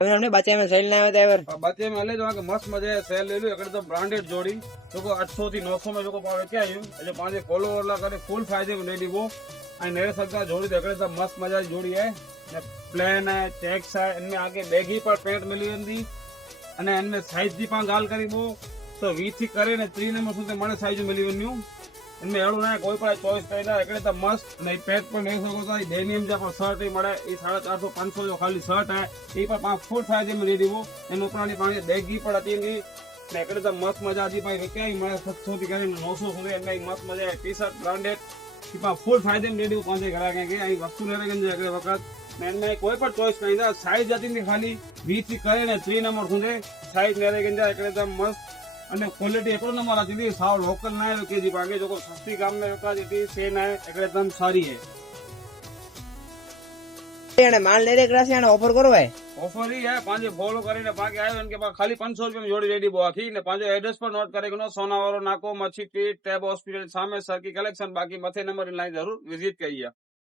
हमने बच्चे में सेल ना होता है यार। बच्चे में हले जो है मस्त मजा है सेल ले लो एकड़े तो ब्रांडेड जोड़ी जो को 800 થી 900 में जो को पावे क्या है जो पांचे कोलो वाला करे फुल फायदे में ले ली वो आई नेरे सकता जोड़ी देखड़े तो मस्त मजा की जोड़ी है प्लेन है चेक्स है इनमें आगे बैगी पर पेंट मिली वेंदी अने इनमें साइज जी पण गाल करी वो तो 20 થી करे ने 3 नंबर सुधी मने साइज मिली वेन्यू इनमें एवढું ना कोई पण चॉइस करेला एकड़े तो मस्त नहीं पेट पर नहीं सको तो डेनियम जो शर्ट ही મળે એ 450 500 जो खाली शर्ट है એ पर 5 फुल साइज में ले दीवो એનો ઉપરાની પાણી બેગી પણ હતી ની ને એકડે તો મસ્ત મજા હતી ભાઈ વેક્યા મળે 700 થી કરીને 900 સુધી એમને મસ્ત મજા है टी-शर्ट ब्रांडेड की पा फुल फायदे में ले दीवो पांचे घरा के आई वस्तु ले के एकड़े वक्त ने इनमें कोई पण चॉइस नहीं था साइज जाती थी खाली 20 થી કરીને 3 नंबर સુધી साइज ले के एकड़े तो मस्त અને ક્વોલિટી એકડો નંબર આતી હતી સાવ લોકલ ના है केजी भागे जो को सस्ती काम में रखा थी सेन है एकड़े एकदम सारी है याने माल ले रे ग्रास याने ऑफर करो भाई ऑफर ही है पांचे फॉलो કરીને ભાગે આવ્યો इनके पास खाली 500 रुपए में जोड़ी रेडी बोआखी ने पांचे एड्रेस पर नोट करे नो सोनावारो नाको मच्छी पीट टैब हॉस्पिटल सामे सर की कलेक्शन बाकी मथे नंबर इन लाइन जरूर विजिट करिए।